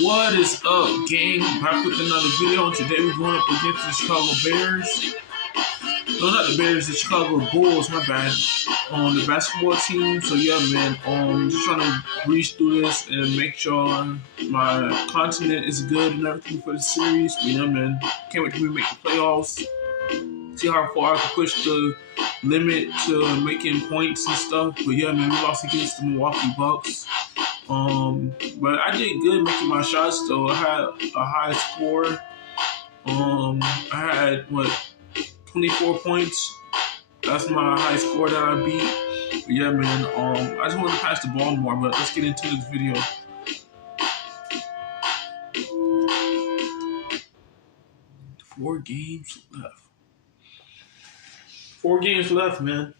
What is up, gang? Back with another video. Today we're going up against the Chicago Bears. No, not the Bears, the Chicago Bulls, my bad. On the basketball team. So yeah, man, just trying to breeze through this and make sure my content is good and everything for the series. But yeah, man, can't wait till we make the playoffs. See how far I can push the limit to making points and stuff. But yeah, man, we lost against the Milwaukee Bucks. But I did good making my shots though. I had a high score. I had 24 points. That's my high score that I beat. But yeah, man. I just want to pass the ball more, but let's get into this video. Four games left. 4 games left, man.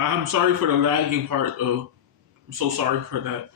I'm sorry for the lagging part, though. I'm so sorry for that.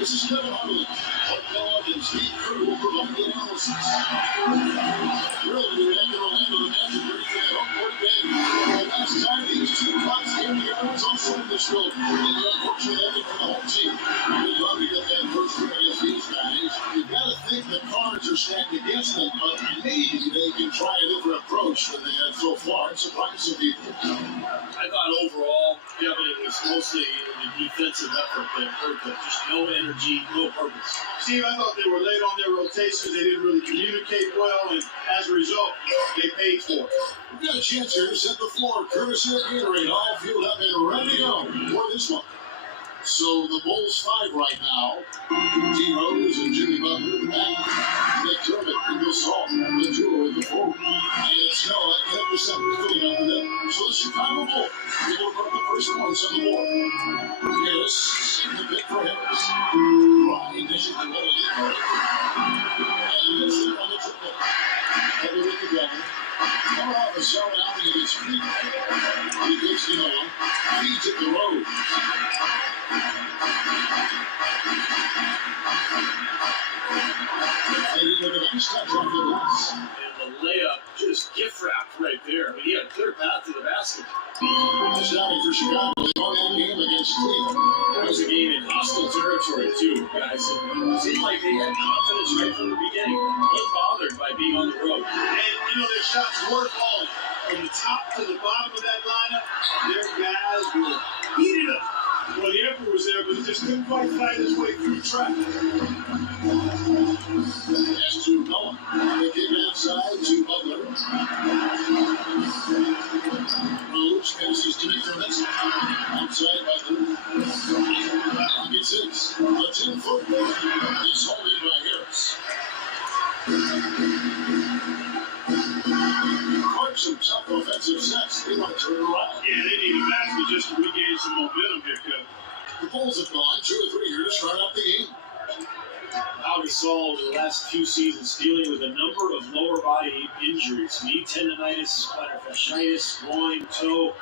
This is Kevin Harlan. Hot dog and Steve Kerr will provide the analysis. Really, we have to Orlando the Magic ready for that home court game. The last time these two clubs came together was on Columbus Road. And they unfortunately ended for the home team. We'd love to get that first win against these guys. You've got to think the cards are stacked against them, but maybe they can try a different approach than they have so far and surprise some people. I thought overall, Kevin, it was mostly the defensive effort that hurt them. Just no energy, no purpose. Steve, I thought they were late on their rotations. They didn't really communicate well, and as a result, they paid for it. We've got a chance here to set the floor. Courtesy of Gatorade, all fueled up and ready to go for this one. So the Bulls 5 right now. D. Rose and Jimmy Butler at the back. Nick Dermott and Bill Salt. The duo at the forward. And it's Noah at 10% filling out the net. So the Chicago Bulls able to put up the first points on the board. Harris, second the pick for Harris. Ryan dishes the middle lead for it. And Mitchell on the triple. Heavy with the gun. Coming off a zone outing against Cleveland. He goes to Noah. Feeds at the road. And the layup just gift wrapped right there. I mean, he had a clear path to the basket. That's outing for Chicago. They won that game against Cleveland. It was a game in hostile territory, too, guys. It seemed like they had confidence right from the beginning. Unbothered by being on the road. And, their shots were falling. From the top to the bottom of that lineup, their guys were heated up. Well, the effort was there, but he just couldn't quite find his way through traffic. That's to Noah. They get outside to Butler. Rose passes to Nick Dermott. Outside Butler. Pocket 6. defensive sets. They want to turn it around. Yeah, they need a basket just to regain some momentum here, Coach. The Bulls have gone 2 or 3 here to start out the game. Pau Gasol over the last few seasons dealing with a number of lower body injuries, knee tendonitis, plantar fasciitis, groin, toe.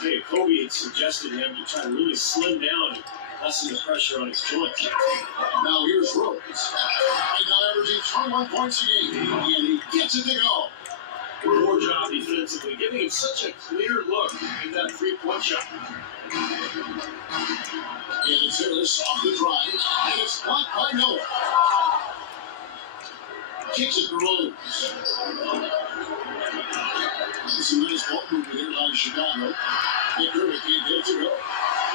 Hey, Kobe had suggested to him to try to really slim down and lessen the pressure on his joints. Now here's Rose. Right now averaging 21 points a game, and he gets it to go. Poor job defensively, giving him such a clear look at that three-point shot. And it's Harris off the drive, and it's blocked by Noah. Kicks it to Rose. This is a nice ball movement here by Chicago. McDermott can't get it to go.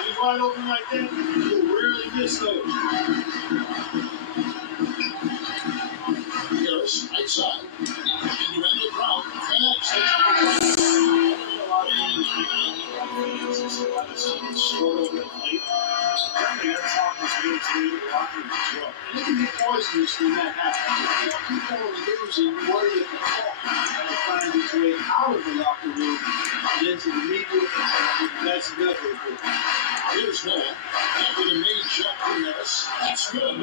He's wide open like that. You'll rarely miss those. Harris, right side. Into the crowd. Connects. It can be poisonous when that happens. People are losing, worry at the top, and find its way out of the locker room and into the media. That's never good. Here's Noah. After the main shot from Harris. That's good.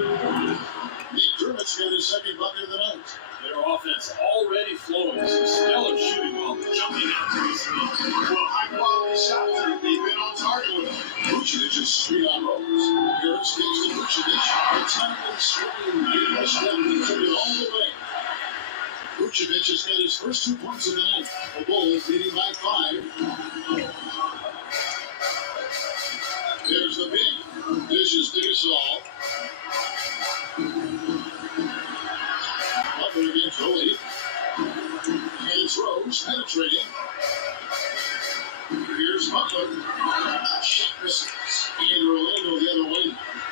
McDermott's got his second bucket of the night. Their offense already flowing. Some stellar shooting while jumping out to the field. Well, high-quality shots, they've been on target with them. Vucevic is 3 on Rose. Harris takes to Vucevic. The tackle swing. He rushed them and took it all the way. Vucevic has got his first 2 points of the night. The Bulls leading by 5. There's the big. Dishes to Gasol. Butler against Ollie. And it's Rose penetrating. Here's Butler. Shot misses. And Orlando the other way.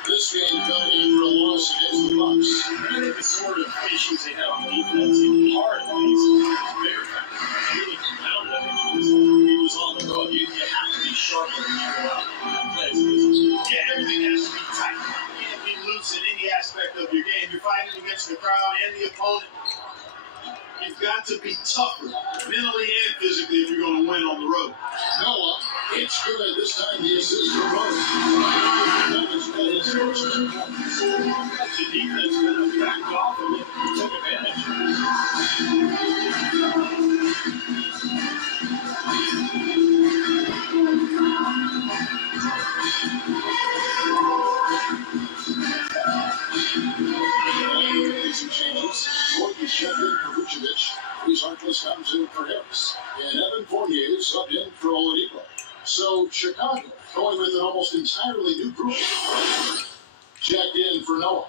This game coming in for a loss against the Bucks. I think the sort of issues they have on defense, in part at least, is very really compounded. I think because he was on the road. You have to be sharper when you go out and play. Yeah, everything has to be tight. You can't be loose in any aspect of your game. You're fighting against the crowd and the opponent. You've got to be tougher, mentally and physically, if you're going to win on the road. Noah, it's good. This time the assist for Rose. He's got his first 2 points. The defense kind of backed off and took advantage. Some changes. Gordon shoved in for Vucevic. Reese Harkless comes in for Harris. And Evan Fournier is subbed in for Oladipo. So Chicago going with an almost entirely new group. Checked in for Noah.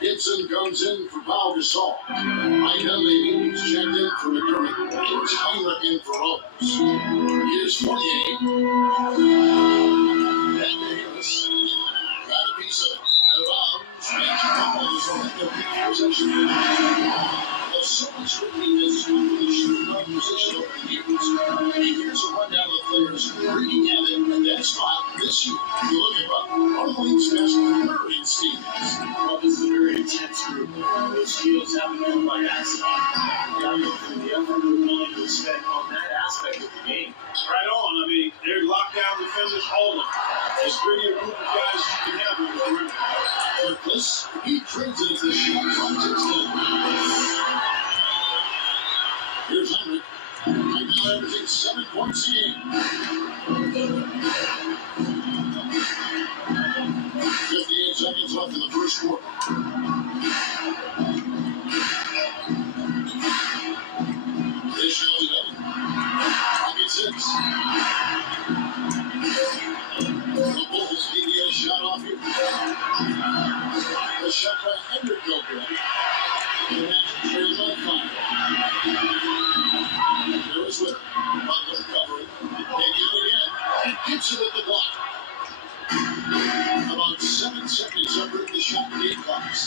Gibson comes in for Pau Gasol. Mike Dunleavy is checked in for McDermott. Tyler in for Rose. Here's Fournier. Back to Harris. Got a piece of it. Out of bounds. Bench calls on possession. So much quickly this shooting guard position over the years. And here's a rundown of players bringing in at that spot this year. You look at one of the league's best converting schemes. Well, this is a very intense group. Those skills haven't come by accident. Yeah, the effort we're willing to spend on that aspect of the game. Right on. I mean, they're lockdown defenders, all of them. As pretty a group of guys you can have on the perimeter. Harkless, he trades it as the shot clock ticks down. Here's Henry. Right now averaging 7 points a game. 58 seconds left in the first quarter. They show it up. Pocket 6. The Bulls need to get a shot off here. The shot by Hendrick no good. The match trailed by 5. Harris with it. Butler covering. They get it again. And gets it at the block. About 7 seconds separate the shot game clocks.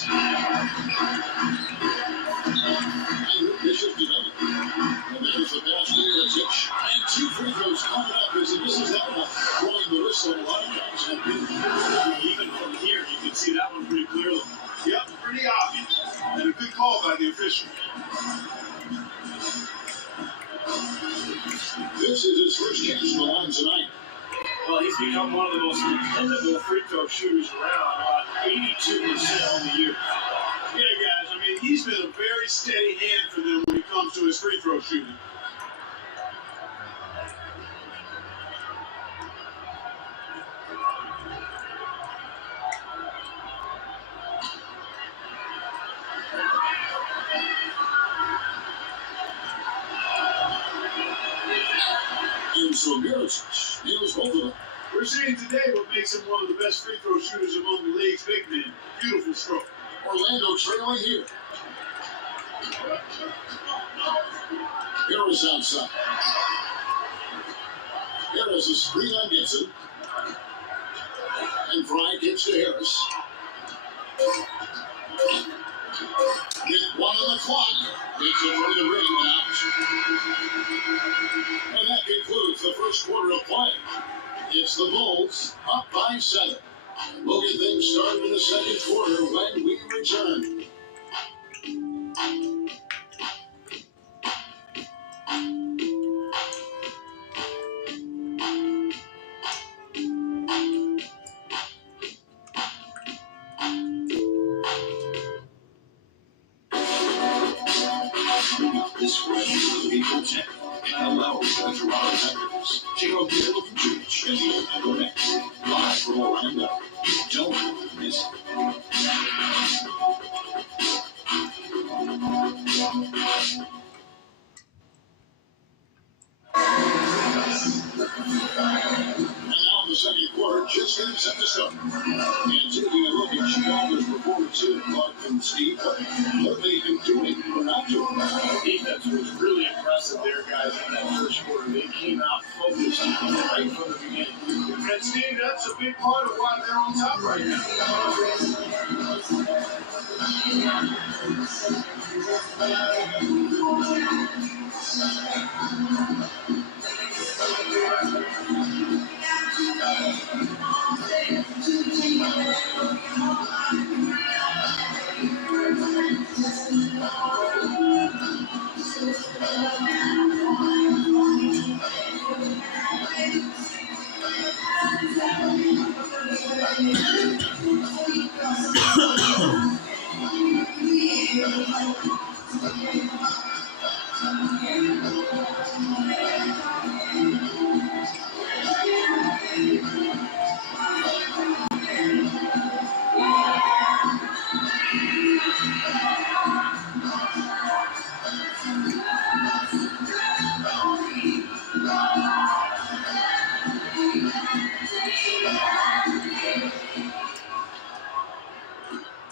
Hendrick dishes to Bennett. And there's the pass to Mirotic. And 2 free throws coming up as he misses that one. Blowing the whistle a lot of times. Even from here, you can see that one pretty clearly. Yep, pretty obvious. And a good call by the official. This is his first catch on the line tonight. Well, he's become one of the most dependable free throw shooters around, about 82% on the year. Yeah, guys, I mean, he's been a very steady hand for them when it comes to his free throw shooting. And so Mirotic nails both of them. We're seeing today what makes him one of the best free throw shooters among the league's big men. Beautiful stroke. Orlando trailing here. Harris outside. Harris a screen on Gibson. And Fry gets to Harris. With 1 on the clock. Takes it for the ring and out. And that concludes the first quarter of play. It's the Bulls up by 7. We'll get things started in the second quarter when we return. This way will be protected. Allow the Toronto Raptors. Check out the Yellow from Church and the Orlando Nets. Live from Orlando. Don't miss it. And now in the second quarter, just getting set to start. And taking a look at Chicago's performance here, Clark and Steve, what they've been doing or not doing. The defense was really impressive there, guys, in that first quarter. They came out focused right from the beginning. And Steve, that's a big part of why they're on top right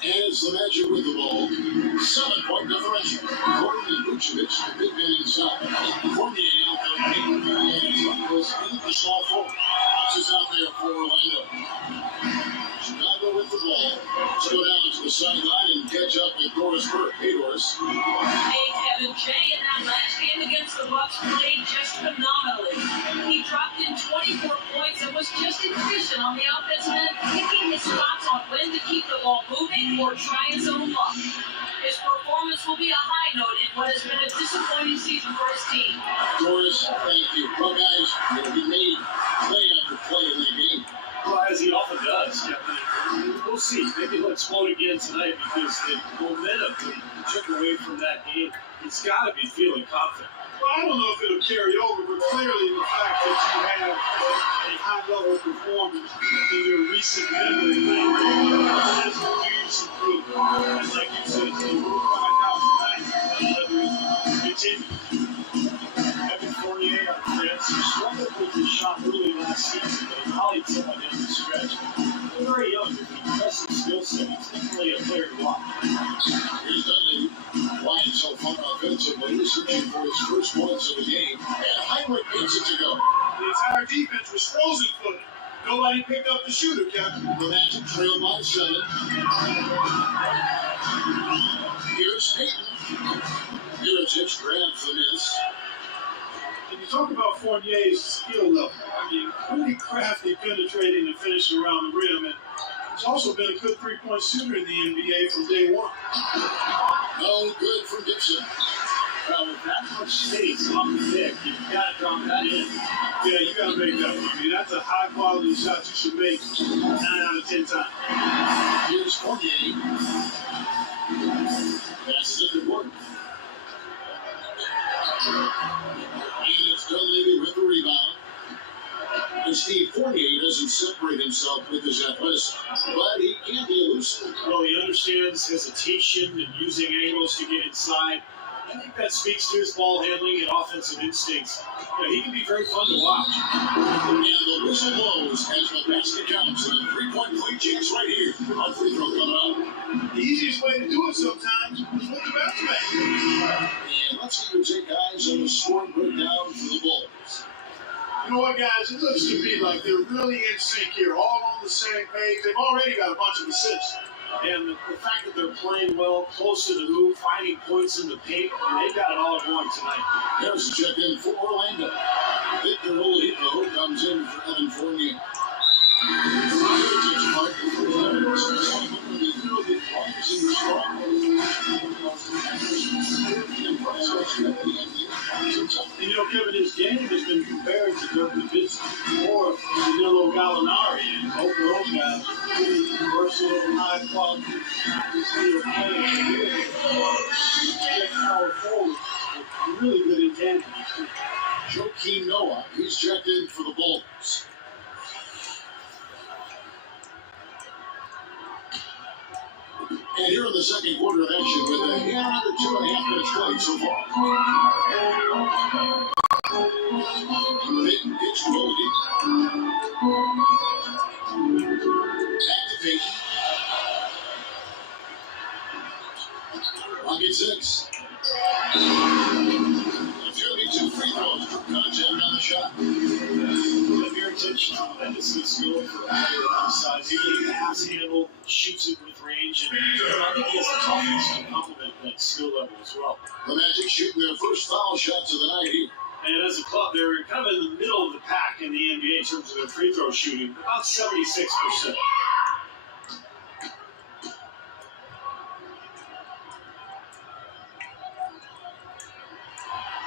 As the Magic with the ball, 7-point differential. Gordon and Vucevic, the big man inside. Fournier out there, and goes into the small forward. This is out there for Orlando. Chicago with the ball. Let's go down to the sideline and catch up with Doris Burke. Hey, Doris. Hey, Kevin. Jay in that last game against the Bucks played just phenomenally. He dropped in 24 points and was just efficient on the offensive end, picking his spots on when to keep the ball moving or try his own luck. His performance will be a high note in what has been a disappointing season for his team. Doris, thank you. Well, guys, he made play after play in that game. Well, as he often does, Captain. We'll see. Maybe he'll explode again tonight because the momentum that he took away from that game, he's got to be feeling confident. Well, I don't know if it'll carry over, but clearly the fact that you have a high-level performance in your recent memory has produced improvement. And like you said, we'll find out tonight whether it continues. Evan Fournier, our friends, struggled with his shot early last season, but he volleyed someone down the stretch. He's very young, with an impressive skill set. He's definitely a player to watch. Here's Dudley flying so far offensively, searching for his first points of the game. And Heinrich gets it to go. The entire defense was frozen-footed. Nobody picked up the shooter, Captain. The Magic trailed by 7. Here's Payton. Mirotic grabs the miss. And you talk about Fournier's skill level. I mean, really crafty, penetrating, and finishing around the rim. And he's also been a good three-point shooter in the NBA from day one. No good for Gibson. Well, with that much space off the pick, you've got to drop that in. Yeah, you got to make that one. I mean, that's a high-quality shot you should make 9 out of 10 times. Here's Fournier. Passes it to Gordon. And it's Dunleavy with the rebound. And Steve Fournier doesn't separate himself with his athleticism, but he can be elusive. Well, he understands hesitation and using angles to get inside. I think that speaks to his ball handling and offensive instincts. He can be very fun to watch. And the whistle blows as the basket counts. And a three-point play chance right here. Our free throw coming up. The easiest way to do it sometimes is with the best man. And let's see you take guys on the score breakdown for the Bulls. You know what, guys? It looks to me like they're really in sync here, all on the same page. They've already got a bunch of assists. And the fact that they're playing well, close to the hoop, finding points in the paint, and they've got it all going tonight. There's a check in for Orlando. Victor Oladipo comes in for Evan Fournier. You know, Kevin, his game has been compared to Dirk Nowitzki or Danilo Gallinari, and both of those guys are pretty versatile, high-quality, power forward, with really good intangibles. Joakim Noah, he's checked in for the Bulls. And here in the second quarter of action with a hand under 2.5 minutes played so far. Peyton pitch to Oladipo. Back to Peyton. Rocket 6. It's going to be 2 free throws for contact on the shot. Mirotic, tremendously skilled for a player of his size. He really pass handle, shoots it with range, and I think he has the toughness to complement that skill level as well. The Magic shooting their first foul shots of the night here. And as a club, they're kind of in the middle of the pack in the NBA in terms of their free throw shooting, about 76%.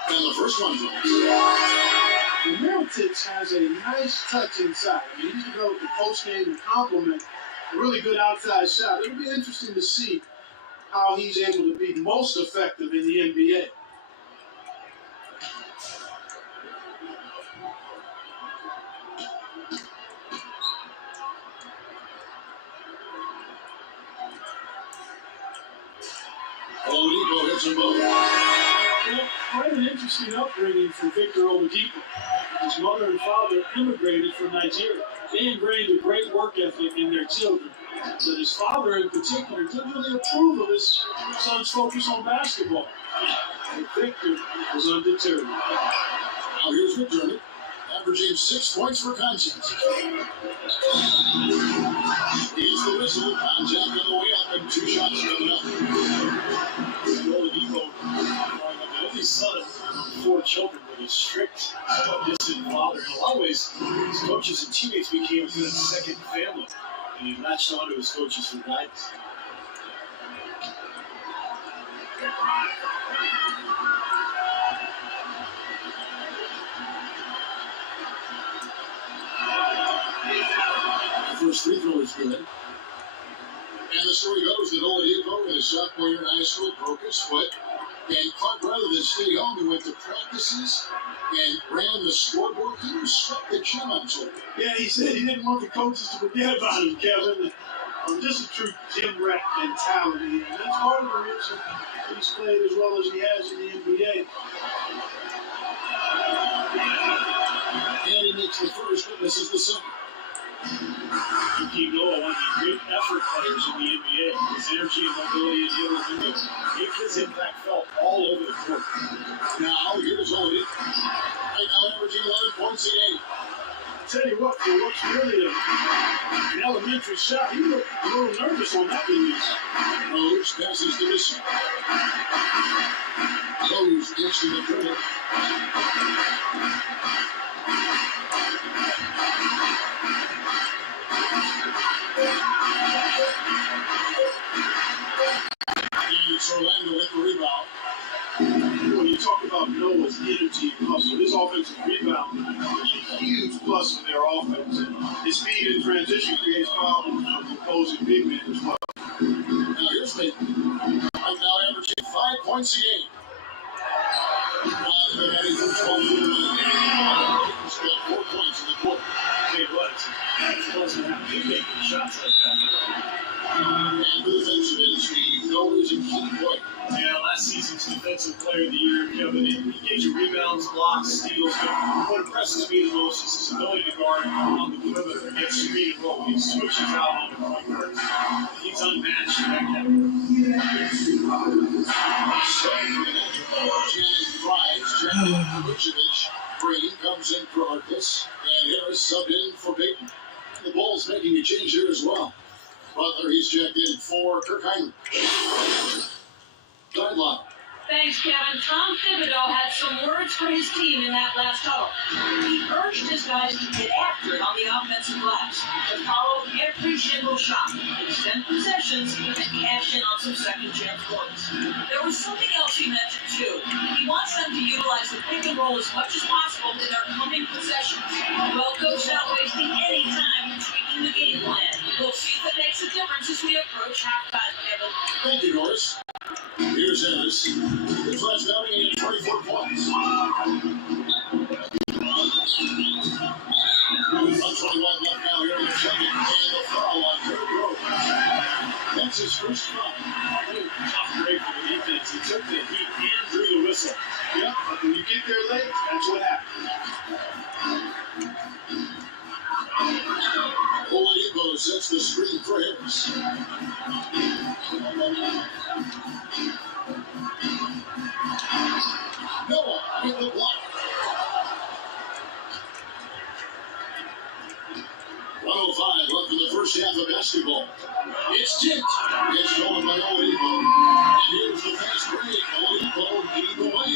And the first one goes. Mirotic has a nice touch inside. I mean, he's developed the post game to complement a really good outside shot. It'll be interesting to see how he's able to be most effective in the NBA. Oladipo hits them both. Well, quite an interesting upbringing for Victor Oladipo. His mother and father immigrated from Nigeria. They ingrained a great work ethic in their children. But his father in particular didn't really approve of his son's focus on basketball. But Victor was undeterred. Now here's McDermott, averaging 6 points per contest. Here's the whistle, contact on the way up, and 2 shots coming up. Oladipo, the only son of 4 children with a strict, distant father. In a lot of ways, his coaches and teammates became his second family, and he latched onto his coaches for guidance. The first free throw is good. And the story goes that Oladipo, in his sophomore year in high school, broke his foot. And Clark, rather than stay home, he went to practices and ran the scoreboard. He was swept the chin on something. Yeah, he said he didn't want the coaches to forget about him, Kevin. Just a true gym rat mentality. And that's part of the reason he's played as well as he has in the NBA. And he makes the first, but misses the second. Joakim Noah, one of the great effort players in the NBA. His energy and mobility enables him to make his impact felt all over the court. Now, here's Oladipo. Right now, averaging 11 points a game. Tell you what, for what's really an elementary shot, he looked a little nervous on that release. Rose passes to Bishop. Rose gets to the dribble. And it's Orlando with the rebound. Well, you talk about Noah's energy and hustle. His offensive rebound is a huge plus for their offense. And his speed in transition creates problems for the opposing big men as well. Now here's Bateman. Right now averaging 5 points a game. Been adding from 12 to 11. He's got 4 points in the quarter. Tell you what, it's close to have to make shots like that. And the defensive end speed, Noah is a key point. Yeah, last season's defensive player of the year, Kevin. He gives you rebounds, blocks, steals, but what impresses me the most is his ability to guard on the perimeter against screen and roll. He switches out on the point guard. He's unmatched in that category. So, Jalen Fries, Jack Vucevic, Green comes in for Marcus, and Harris subbed in for Peyton. The Bulls making a change here as well. Butler, he's checked in for Kirk Heinrich. Sideline. Thanks, Kevin. Tom Thibodeau had some words for his team in that last huddle. He urged his guys to get after it on the offensive glass, to follow every single shot, extend possessions, and cash in on some second-chance points. There was something else he mentioned, too. He wants them to utilize the pick and roll as much as possible in their coming possessions. Well, coach, not wasting any time in tweaking the game plan. We'll see if it makes a difference as we approach halftime, Kevin. Thank you, Norris. Here's Harris. His last outing at 24 points. 1:21 left now here in the second. And the foul on Derrick Rose. That's his first foul. Tough break for the defense. He took the heat and drew the whistle. Yeah, but when you get there late, that's what happens. Oladipo sets the screen for Harris. Noah with the block. 1:05 left in the first half of basketball. It's tipped. It's stolen by Oladipo. And here's the fast break. Oladipo leading the way.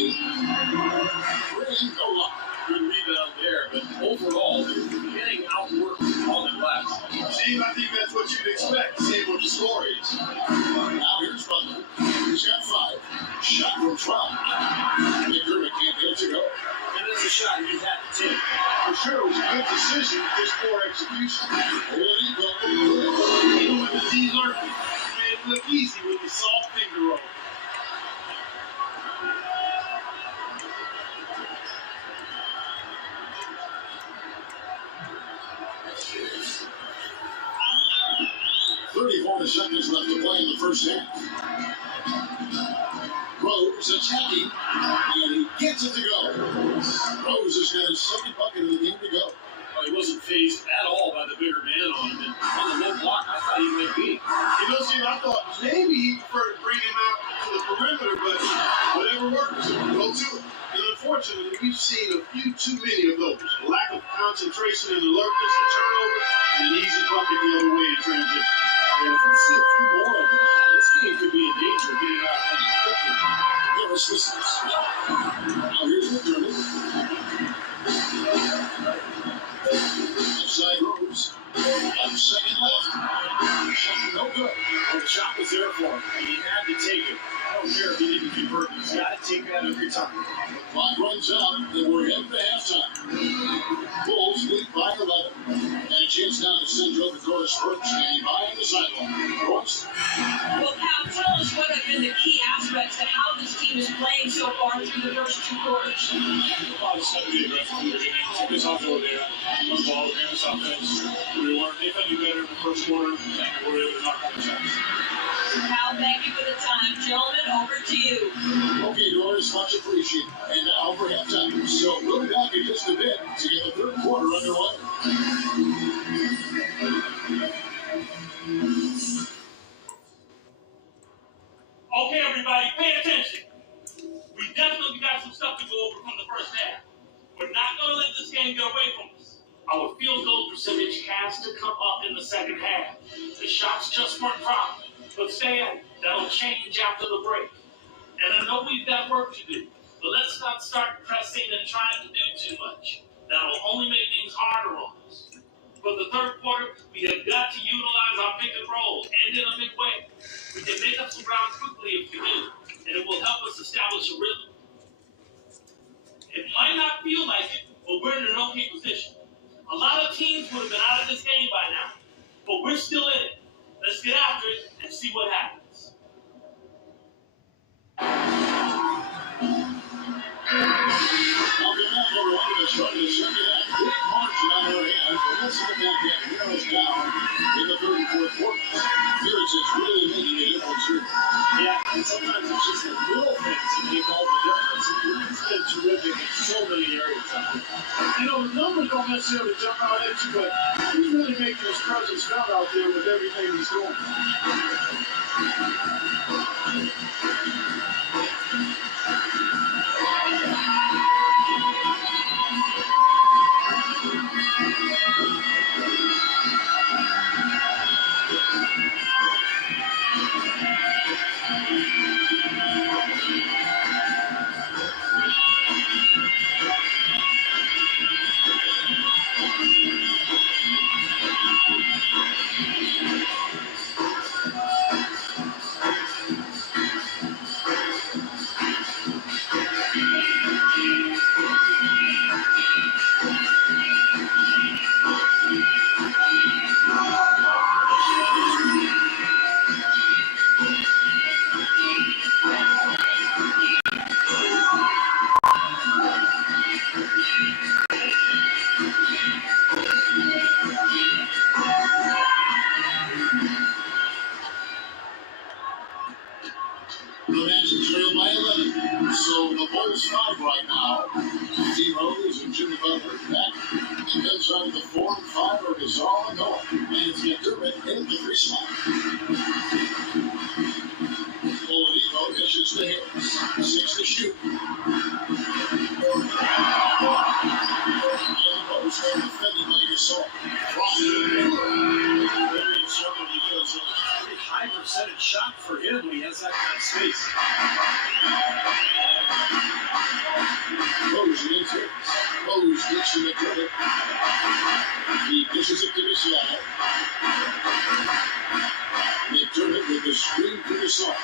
Green, no luck. Good rebound there, but overall, they're getting outworked on the glass. Steve, I think that's what you'd expect, seeing what the score is. Now here's Butler. He's got 5. Shot from 12. McDermott can't get it to go. And that's a shot you have to take. For sure, it was a good decision, just poor execution. Oladipo. Even with the D lurking, it made it look easy with the soft finger roll. Seconds left to play in the first half. Rose attacking, and he gets it to go. Rose has got his second bucket of the game to go. Well, he wasn't phased at all by the bigger man on him. And on the low block, I thought he might be. You know, Steve, I thought maybe he preferred to bring him out to the perimeter, but whatever works, go to it. And unfortunately, we've seen a few too many of those. Lack of concentration and alertness, a turnover, and an easy bucket the other way in transition. And if we see a few more of them, this game could be in danger of getting out quickly. Harris listens. Now here's McDermott. Left side Rose. 1 second left. No good. Well, the shot was there for him, and he had to take it. I don't care if he didn't convert. He's got to take that every time. Clock runs out, and we're heading to halftime. Bulls lead by 11. And a chance now to send Joe Doris Burke standing by on the sideline. Royce. Well, Cal, tell us what have been the key aspects to how this team is playing so far through the first 2 quarters. Probably just have to be aggressive from the beginning. Took us off the way there. One ball, ran us offense. We weren't defending better in the first quarter, and we were able to knock down the shots. Cal, thank you for the time. Gentlemen, over to you. Okay, Doris, much appreciated. And now for halftime. So we'll be back in just a bit to get the third quarter underway. Okay, everybody, pay attention. We definitely got some stuff to go over from the first half. We're not going to let this game get away from us. Our field goal percentage has to come up in the second half. The shots just weren't dropping. But stay at it. That'll change after the break. And I know we've got work to do, but let's not start pressing and trying to do too much. That'll only make things harder on us. For the third quarter, we have got to utilize our pick and roll, and in a big way. We can make up some ground quickly if we do, and it will help us establish a rhythm. Might not feel like it, but we're in an okay position. A lot of teams would have been out of this game by now, but we're still in it. Let's get after it and see what happens. Start the second half. Big margin on their hands, but let's look at that narrows down in the third and fourth quarter. It's really making a difference here. Yeah, and sometimes it's just the little things that make all the difference. He's been terrific in so many areas. You know, the numbers don't necessarily jump out at you, but he's really making his presence felt out there with everything he's doing. The Magic trail by 11. So the Bulls 5 right now. D. Rose and Jimmy Butler back. And inside of the 4 and 5 are Gasol and Noah. And it's McDermott in the 3 spot. Oladipo dishes to Harris. 6 to shoot. Oladipo starting defended by Gasol. Very struggling because it's a pretty high percentage shot for him when he has that kind of space. Rose against Harris. Rose gets to McDermott. He dishes it to Gasol. McDermott with the screen to Gasol.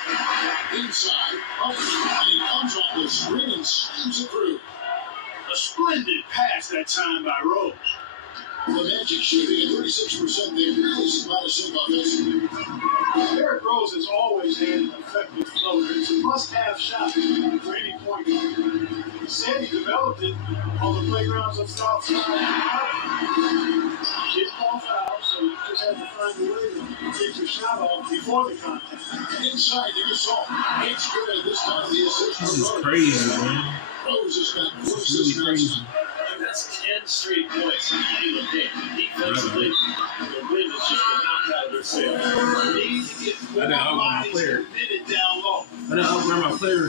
Inside, up, and he comes off the screen and slams it through. A splendid pass that time by Rose. The Magic shooting at 36%. They really survive a sink offensively. Derrick Rose has always had an effective floater. It's a must-have shot for any point guard. He said he developed it on the playgrounds of Southside. He didn't fall foul, so you just had to find a way to get your shot off before the contact. Inside to Gasol. It's good at this time. The assist. This is crazy, man. Rose has got 4 This is really assists. crazy. That's 10 straight points in the game. Defensively, the wind has just been knocked out of their sails. They need to get I didn't outrun my bodies player. committed down low. I didn't outrun my player.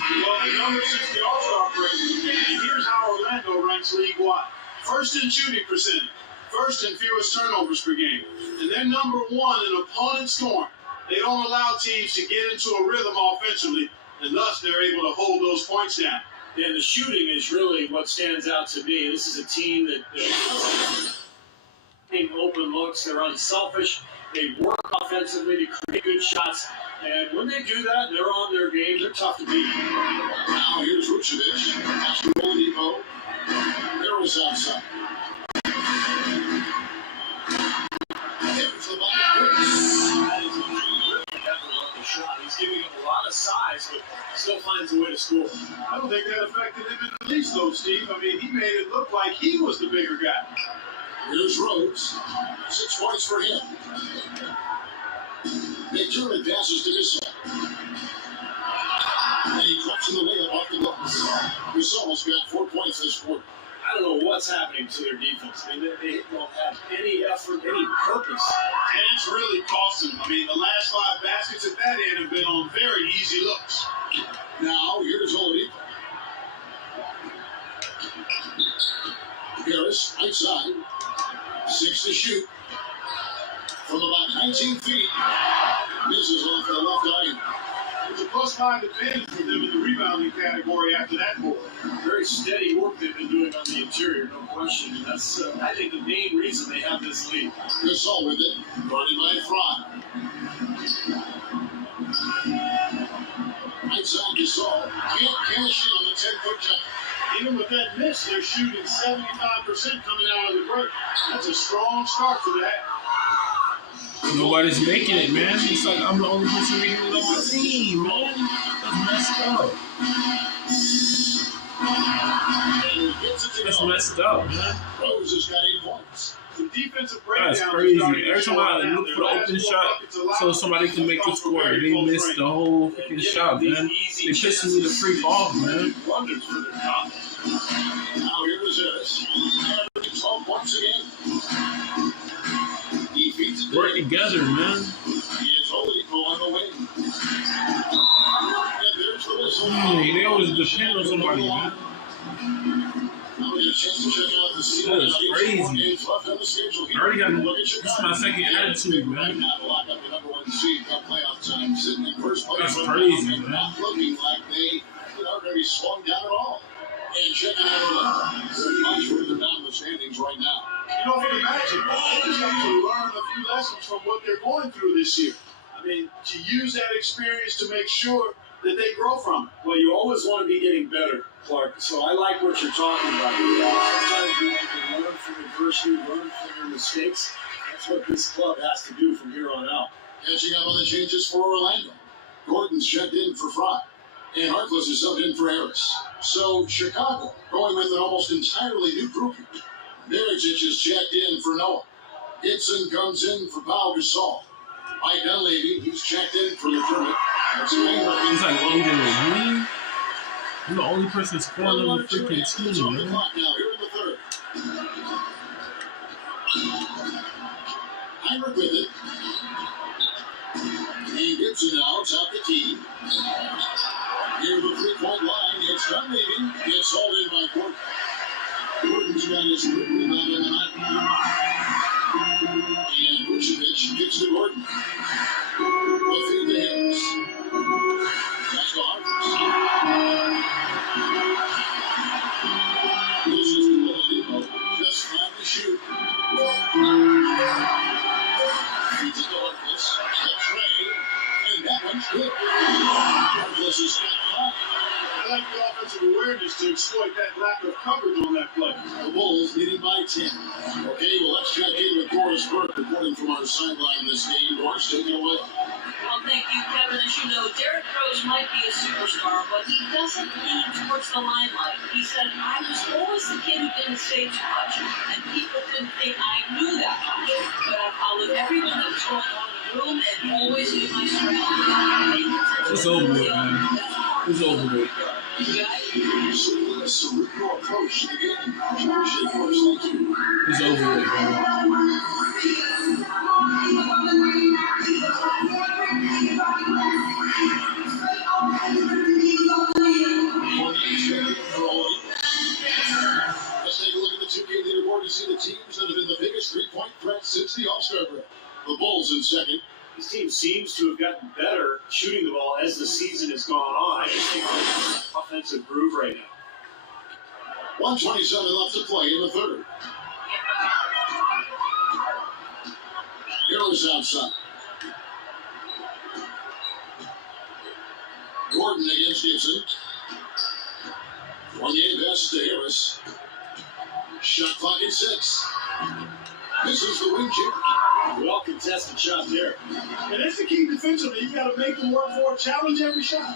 Well, the numbers since the All-Star break, and here's how Orlando ranks league-wide. First in shooting percentage, first in fewest turnovers per game, and they're number 1 in opponent scoring. They don't allow teams to get into a rhythm offensively, and thus they're able to hold those points down. And the shooting is really what stands out to me. This is a team that take open looks. They're unselfish. They work offensively to create good shots. And when they do that, they're on their game. They're tough to beat. Now here's Vucevic. That's to Oladipo. Harris outside. Here's the ball. That is a terrific effort on the shot. He's giving up a lot of size, but still finds a way to score. I don't think that affected him in the least, though, Steve. I mean, he made it look like he was the bigger guy. Here's Rose. 6 points for him. McDermott passes to Gasol. And he drops in the layup off the glass. Gasol's got 4 points this quarter. I don't know what's happening to their defense. I mean, they don't have any effort, any purpose. And it's really cost him. I mean, the last 5 baskets at that end have been on very easy looks. Now, here's Oladipo. Harris, outside. 6 to shoot. From about 19 feet. Misses off the left eye. It's a plus +5 advantage for them in the rebounding category after that goal. Very steady work they've been doing on the interior, no question. And that's, I think, the main reason they have this lead. Gasol with it, guarded by Fry. Right side Gasol, can't cash in on the 10-foot jump. Even with that miss, they're shooting 75% coming out of the break. That's a strong start for that. Nobody's making it, man. It's like I'm the only person making it on my team, man. That's messed up. That's messed up, man. Rose has got 8 points. Some defensive That's breakdown. crazy. Every time I look for the open shot so somebody can make a score, they miss the whole freaking shot, man. They pissing me the freak off, man. Wonders for their confidence. Now here is Harris. Averaging 12 points a game. He feeds it. Work together, man. He is only going away. And there's the whistle. They always depend on somebody, man. Now we get a chance to check out the season. That is crazy. I already got this is my second attitude, man. That's crazy, man. Not looking like they are going to be slowing down at all. And checking out they're much further down the standings right now. You know, for the Magic, they just have to learn a few lessons from what they're going through this year. I mean, to use that experience to make sure that they grow from it. Well, you always want to be getting better, Clark. So I like what you're talking about. Sometimes you have to learn from adversity, learn from your mistakes. That's what this club has to do from here on out. Catching up on the changes for Orlando. Gordon's checked in for Fry. And Harkless is subbed in for Harris. So Chicago going with an almost entirely new grouping. Mirotic is checked in for Noah. Gibson comes in for Pau Gasol. Mike Dunleavy, he's checked in for McDermott. It's like either me. I'm the only person scoring on the freaking team, man. Now here in the third. Heinrich with it. And Gibson now top the key. Near the 3-point line, it's Dunleavy. It's hauled in by Gordon. Gordon's got his rebound in the night. And Vucevic gets to Gordon. We'll feed the Harris. That's the Harvest. This is the Oladipo. Just trying to shoot. Feeds it to Harkless. A tray. And that one's good. Harkless has got 5. I like the offensive awareness to exploit that lack of coverage on that play. The Bulls leading by 10. Okay, well, let's check in with Doris Burke reporting from our sideline this game. Doris, take it away. Well, thank you, Kevin. As you know, Derrick Rose might be a superstar, but he doesn't lean towards the limelight. He said, I was always the kid who didn't say too much, and people didn't think I knew that much. But I followed everyone that was going on in the room and always knew my strength. It's over with, man. It's over with. So, cerebral approach to the game. Thank you. It's over with, man. Let's take a look at the 2K leaderboard to see the teams that have been the biggest 3-point threat since the All-Star break. The Bulls in second. This team seems to have gotten better shooting the ball as the season has gone on. I just think they're in an offensive groove right now. 1:27 left to play in the third. Harris outside. Gordon against Gibson. Fournier passes to Harris. Shot clock at 6. This is the wing chip. Well contested shot there. And that's the key defensively. You got to make them work for it, challenge every shot.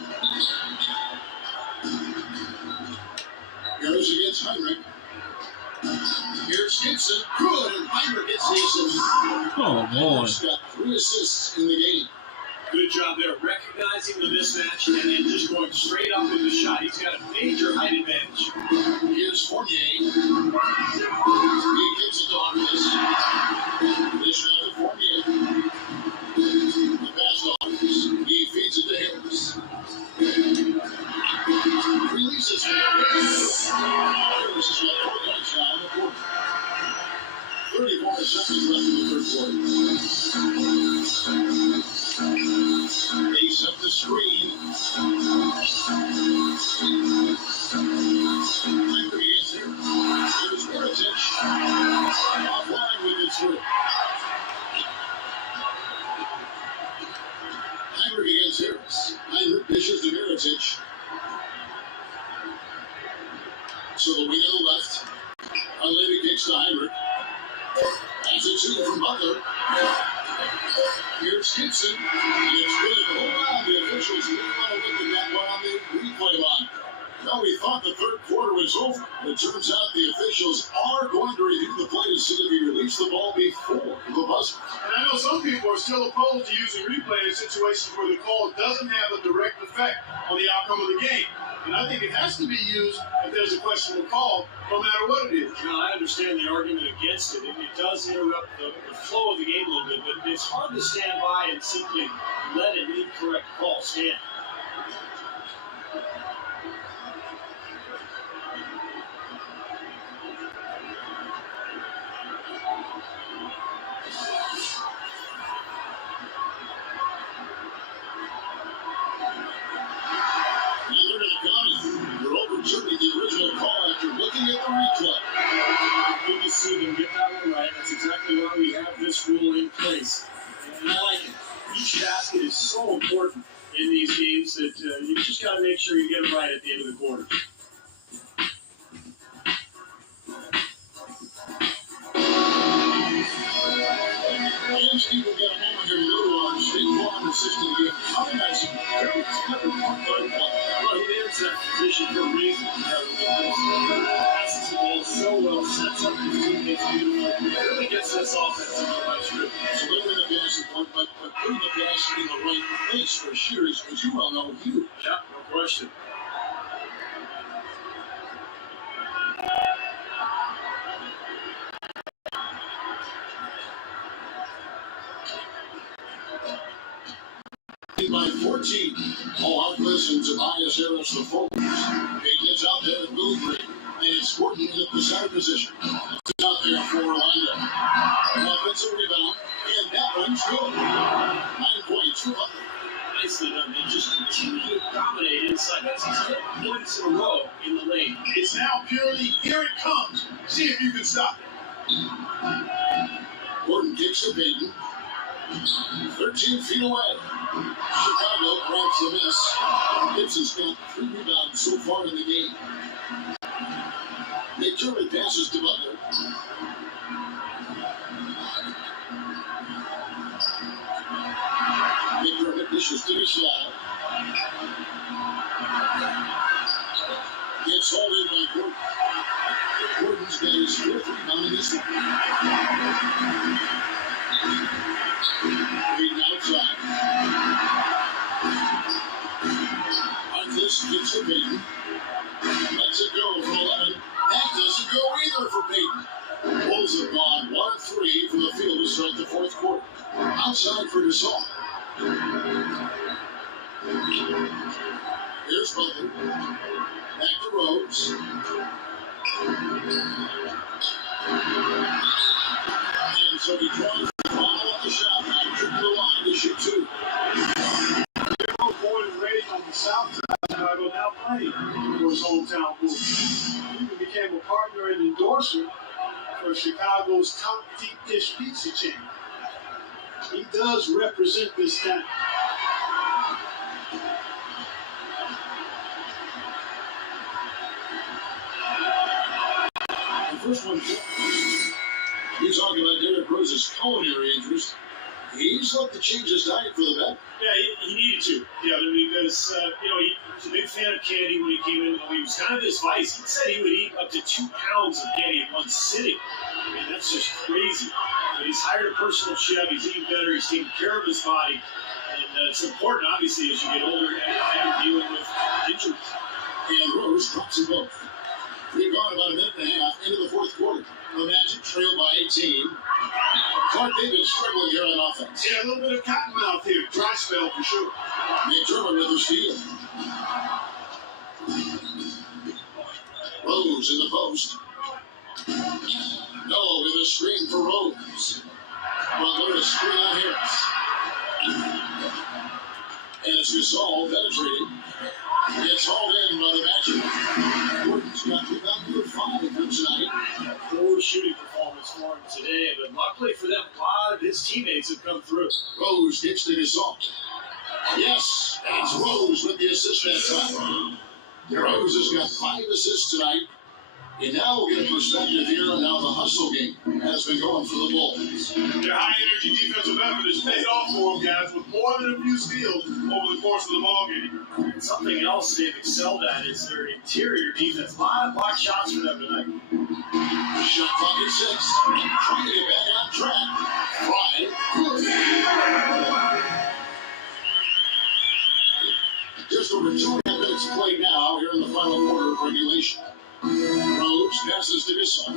Harris against Heinrich. Here's Gibson. Good, and Heinrich gets the assist. Oh, boy. He's got 3 assists in the game. Good job there, recognizing the mismatch and then just going straight up with the shot. He's got a major height advantage. Here's Fournier. He gives it to Harkless. This shot to Fournier. The pass to Harkless. He feeds it to Harris. Releases it. Harris has got 4 points now in the quarter. 34 seconds left in the third quarter. Ace up the screen. Heinrich against here. Here's Miritich. Offline with it through. Heinrich against Harris. Heinrich dishes to Miritich. So the wing on the left. Unlady kicks to Heinrich. That's a two from Butler. Here's Gibson. It's good. Hold on. The officials really want to look at that one on the replay line. Well, we thought the third quarter was over. It turns out the officials are going to review the play to see if he released the ball before the buzzer. And I know some people are still opposed to using replay in situations where the call doesn't have a direct effect on the outcome of the game. And I think it has to be used if there's a questionable call, no matter what it is. Now, I understand the argument against it. It does interrupt the flow of the game a little bit, but it's hard to stand by and simply let an incorrect call stand. Certainly the original call after looking at the replay. Good to see them get that one right. That's exactly why we have this rule in place. And I like it. Each basket is so important in these games that you just got to make sure you get it right at the end of the quarter. And Steve will get a moment here to go to our State Farm assistant again. Coming at some very clever point guard play. Well, he lands that position for a reason. Passes the ball so well, sets up his teammates beautifully. It really gets this offense in the right shape. Delivering the passing point, but putting the pass in the right place for shooters, as you well know, huge. Yeah, no question. By 14, Harkless and Tobias Harris the forwards. It gets out there at Willie Green, and it's Gordon in the center position. It's out there for Orlando. An offensive rebound, and that one's good. 9 points for Butler. Nicely done. They just continue to dominate inside. That's his 10 points in a row in the lane. It's now purely, here it comes. See if you can stop it. Gordon kicks to Payton. 13 feet away. Chicago grabs the miss. Gibson's got 3 rebounds so far in the game. McDermott passes to Butler. McDermott dishes to Michelle. Gets hauled in by Gordon. Gordon's got his 4th rebound in this one. Payton outside. Harkless gets to Payton. Lets it go from 11. That doesn't go either for Payton. Bulls have gone 1-3 from the field to start the 4th quarter. Outside for Gasol. Here's Butler. Back to Rhodes. And so he draws the foul on the shot. Back to the line to shoot 2. Born and raised on the south side of Chicago, now playing for his hometown Bulls. He became a partner and endorser for Chicago's top deep dish pizza chain. He does represent this town. The first one, he's talking about Derrick Rose's culinary interest. He's looked to change his diet for the bet. Yeah, he needed to, because, he was a big fan of candy when he came in. He was kind of his vice. He said he would eat up to 2 pounds of candy in one sitting. I mean, that's just crazy. But he's hired a personal chef. He's eating better. He's taking care of his body. And it's important, obviously, as you get older and you're dealing with injuries. And Rose drops them both. We've gone about a minute and a half into the 4th quarter. The Magic trail by 18. Clark Davis struggling here on offense. Yeah, a little bit of cottonmouth here. Dry spell for sure. McDermott with the steal. Rose in the post. No, with a screen for Rose. Butler, a screen on Harris. And it's Gasol penetrating. It's hauled in by the Magic. Gordon's got rebound number 5 for tonight. Poor shooting performance for him today, but luckily for them, a lot of his teammates have come through. Rose gets to Gasol. Yes, it's Rose with the assist that time. Rose has got 5 assists tonight. And now we'll get a perspective here on how the hustle game has been going for the Bulls. Their high-energy defensive effort has paid off for them, guys, with more than a few steals over the course of the ballgame. And something else they've excelled at is their interior defense. A lot of block shots for them tonight. Shot clock at 6. Trying to get back on track. Ryan. Just over 2.5 minutes played now here in the final quarter of regulation. Rose passes to Gasol.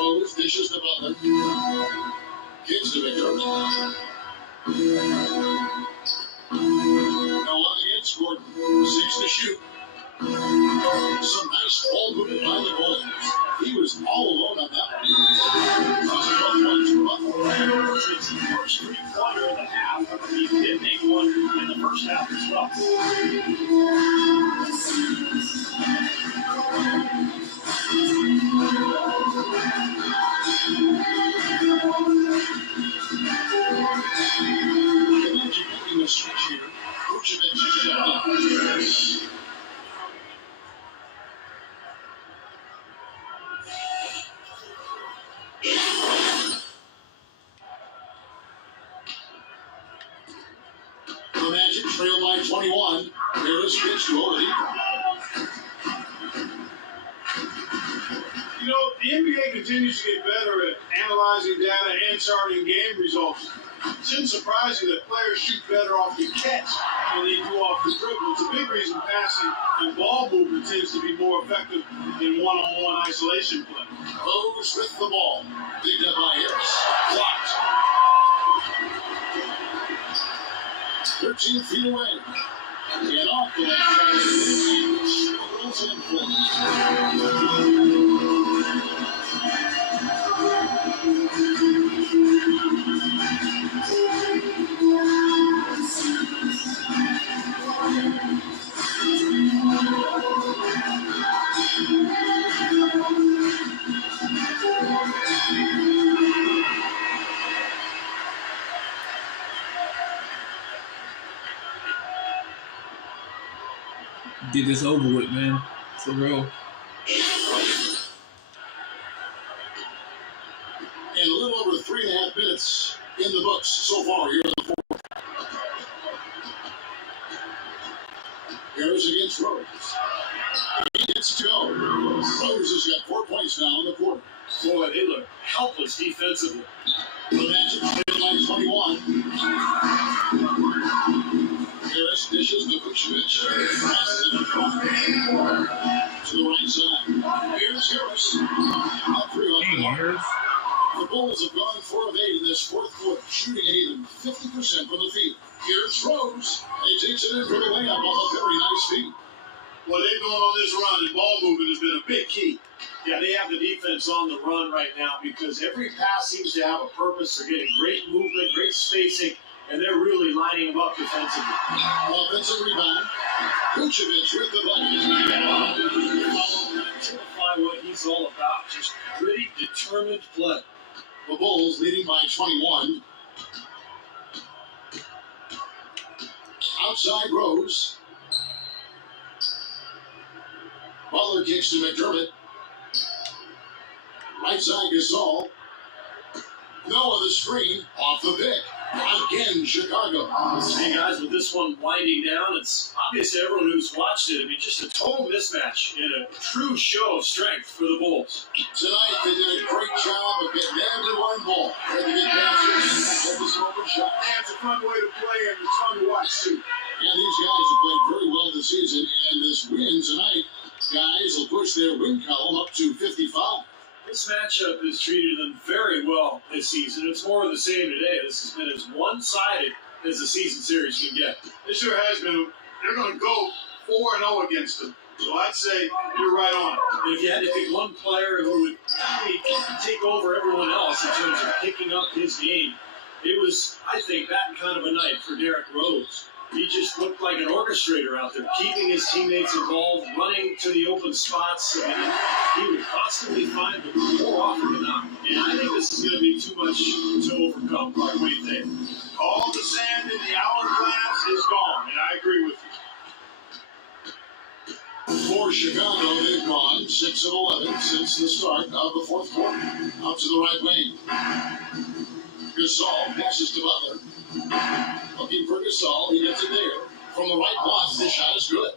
Rose dishes to Butler. Gives to Victor. No one against Gordon. 6 to shoot. Some nice ball movement by the Bulls. He was all alone on that one. It's the first three-pointer of the half. He did make one in the first half as well. The Magic making a switch here. Vucevic is down. The Magic trail by 21. Harris pitch to Oladipo. You know, the NBA continues to get better at analyzing data and charting game results. It shouldn't surprise you that players shoot better off the catch than they do off the dribble. It's a big reason passing and ball movement tends to be more effective in one-on-one isolation play. Rose with the ball. Picked up by Harris. Blocked. 13 feet away. And off the left side. Struggles in for Get this over with, man. For real. And a little over 3.5 minutes in the books so far here in the fourth. Harris against Rose. He gets to go. Rose has got 4 points now in the quarter. Boy, they look helpless defensively. The Magic trail by 21. Harris dishes to Vucevic. Passes it across to the right side. Here's Harris. Up 3 Hey, on Harris. the Bulls have gone 4 of 8 in this fourth quarter, shooting at even 50% from the field. Here's Rose. He takes it in for the layup off a very nice feed. Well, they've gone on this run, and ball movement has been a big key. Yeah, they have the defense on the run right now because every pass seems to have a purpose. They're getting great movement, great spacing, and they're really lining them up defensively. Offensive rebound. Vucevic with the bucket. Typify what he's all about. Just gritty, determined play. The Bulls leading by 21. Outside Rose. Butler kicks to McDermott. Right side Gasol. Noah the screen off the pick. Again, Chicago. Hey guys, with this one winding down, it's obvious to everyone who's watched it. I mean, just a total mismatch and a true show of strength for the Bulls. Tonight they did a great job of getting everyone involved. Had to get passes and focus open shot. That's a fun way to play, and it's fun to watch, too. Yeah, these guys have played very well this season, and this win tonight, guys, will push their win column up to 55. This matchup has treated them very well this season. It's more of the same today. This has been as one-sided as the season series can get. It sure has been. They're going to go 4-0 against them. So I'd say you're right on. And if you had to pick one player who would really take over everyone else in terms of picking up his game, It was, I think, that kind of a night for Derrick Rose. He just looked like an orchestrator out there, keeping his teammates involved, running to the open spots. I mean, he would constantly find them more often than not. And I think this is going to be too much to overcome. What do you think? All the sand in the hourglass is gone, and I agree with you. For Chicago, they've gone 6 of 11 since the start of the fourth quarter. Out to the right wing. Gasol passes to Butler. Looking for Gasol. He gets it there. From the right block, this shot is good.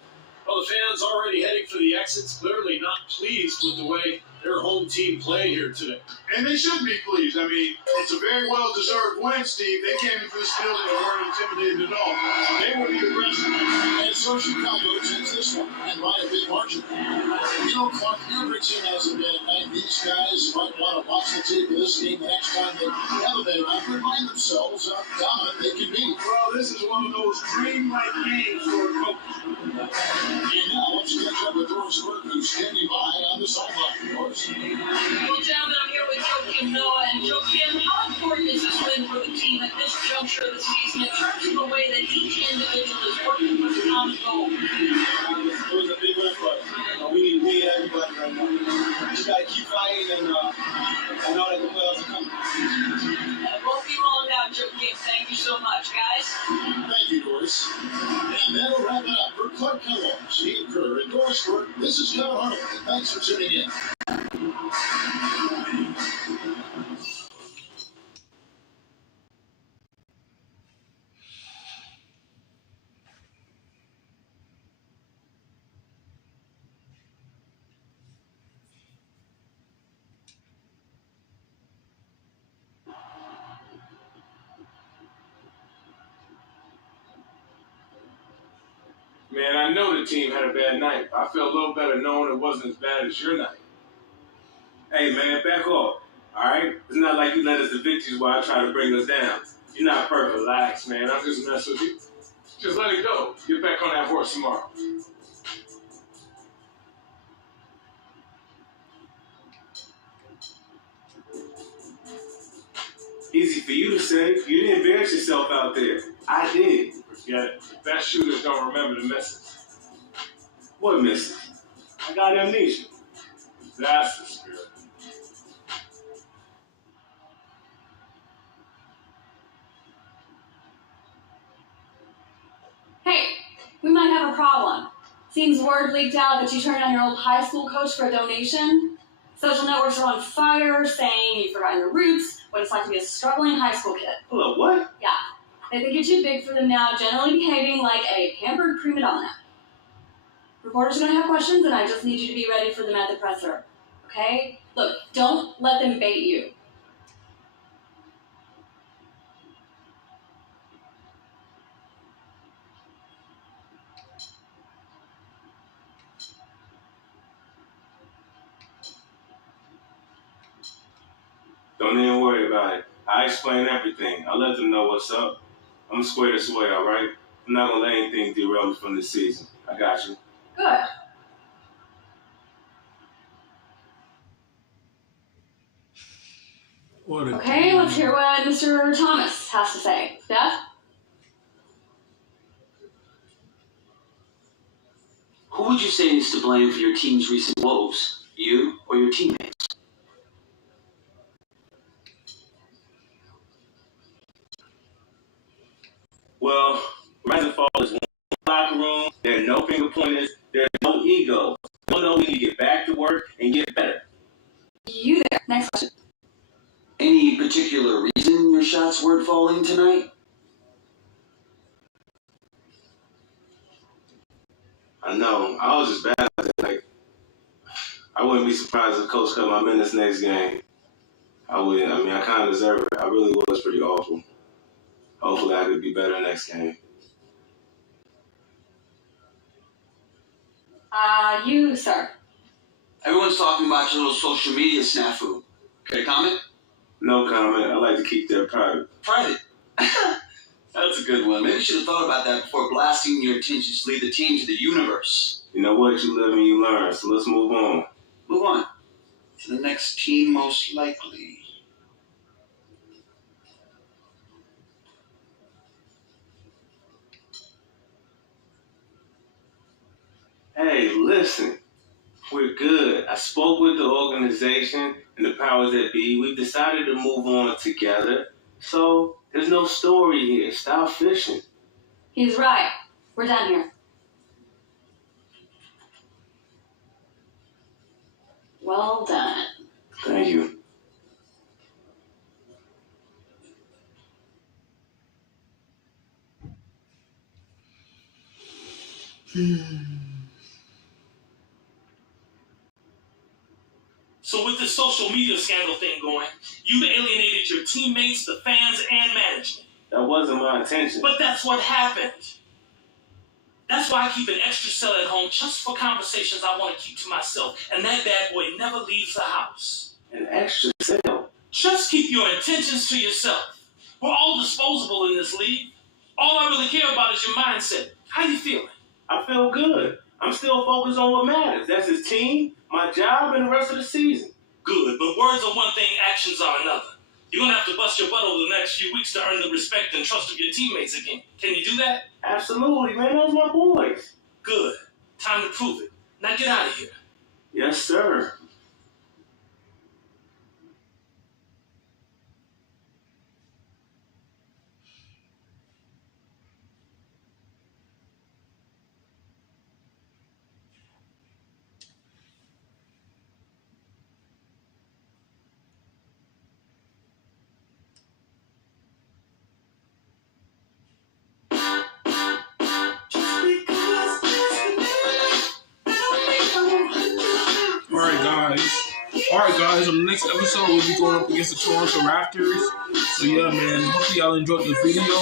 Well, the fans already heading for the exits, clearly not pleased with the way their home team played here today. And they should be pleased. I mean, it's a very well-deserved win, Steve. They came into this building and weren't intimidated at all. They will be aggressive. And so Chicago takes this one, and by a big margin. You know, Clark, every team has a bad night. These guys might want to watch the tape of this game the next time they have a bad night, remind themselves how dominant they can be. Well, this is one of those dream-like games for a coach. And now, let's catch up with Doris Burke, who's standing by on the sideline. Doris. Well, gentlemen, I'm here with Joakim Noah. And Joakim, how important is this win for the team at this juncture of the season in terms of the way that each individual is working for the common goal? It was a big win for us. We need everybody right now. We just got to keep fighting, and I know that the playoffs are coming. And it won't be long now, Joakim. Thank you so much, guys. Thank you, Doris. And that'll wrap it up for Clark Kellogg, Steve Kerr, and Doris Burke. This is Kevin Harlan. Thanks for tuning in. Man, I know the team had a bad night. I feel a little better knowing it wasn't as bad as your night. Hey, man, back off, all right? It's not like you led us to victories while trying to bring us down. You're not perfect. Relax, man. I'm just messing with you. Just let it go. Get back on that horse tomorrow. Easy for you to say. You didn't embarrass yourself out there. I did. Forget it. The best shooters don't remember the misses. What misses? I got amnesia. That's the spirit. Hey, we might have a problem. Seems word leaked out that you turned on your old high school coach for a donation. Social networks are on fire, saying you've forgotten your roots, what it's like to be a struggling high school kid. Hold up, what? Yeah, they think you're too big for them now, generally behaving like a pampered prima donna. Reporters are going to have questions, and I just need you to be ready for them at the presser. Okay? Look, don't let them bait you. Don't even worry about it. I explain everything. I let them know what's up. I'm square this way, all right? I'm not going to let anything derail me from this season. I got you. Good. Okay, let's hear what Mr. Thomas has to say. Beth? Who would you say is to blame for your team's recent woes? You or your teammates? Well, rise and fall is one locker room. There are no finger pointers. There are no egos. We all know we need to get back to work and get better. You there. Next question. Any particular reason your shots weren't falling tonight? I know. I was just bad at it. Like, I wouldn't be surprised if the coach cut my minutes next game. I wouldn't. I mean, I kind of deserve it. I really was pretty awful. Hopefully I could be better next game. You, sir. Everyone's talking about your little social media snafu. Care to comment? No comment. I like to keep that private. Private? That's a good one. Maybe you should have thought about that before blasting your intentions to lead the team to the universe. You know what? You live and you learn. So let's move on. Move on. To the next team most likely. Listen, we're good. I spoke with the organization and the powers that be. We've decided to move on together. So there's no story here. Stop fishing. He's right. We're done here. Well done. Thank you. So with this social media scandal thing going, you've alienated your teammates, the fans, and management. That wasn't my intention. But that's what happened. That's why I keep an extra cell at home just for conversations I want to keep to myself. And that bad boy never leaves the house. An extra cell? Just keep your intentions to yourself. We're all disposable in this league. All I really care about is your mindset. How you feeling? I feel good. I'm still focused on what matters. That's his team, my job, and the rest of the season. Good, but words are one thing, actions are another. You're going to have to bust your butt over the next few weeks to earn the respect and trust of your teammates again. Can you do that? Absolutely, man. Those are my boys. Good. Time to prove it. Now get out of here. Yes, sir. Alright guys, on the next episode we'll be going up against the Toronto Raptors. So yeah man, hopefully y'all enjoyed the video.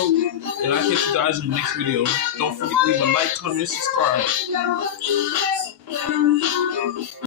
And I'll catch you guys in the next video. Don't forget to leave a like, comment, subscribe.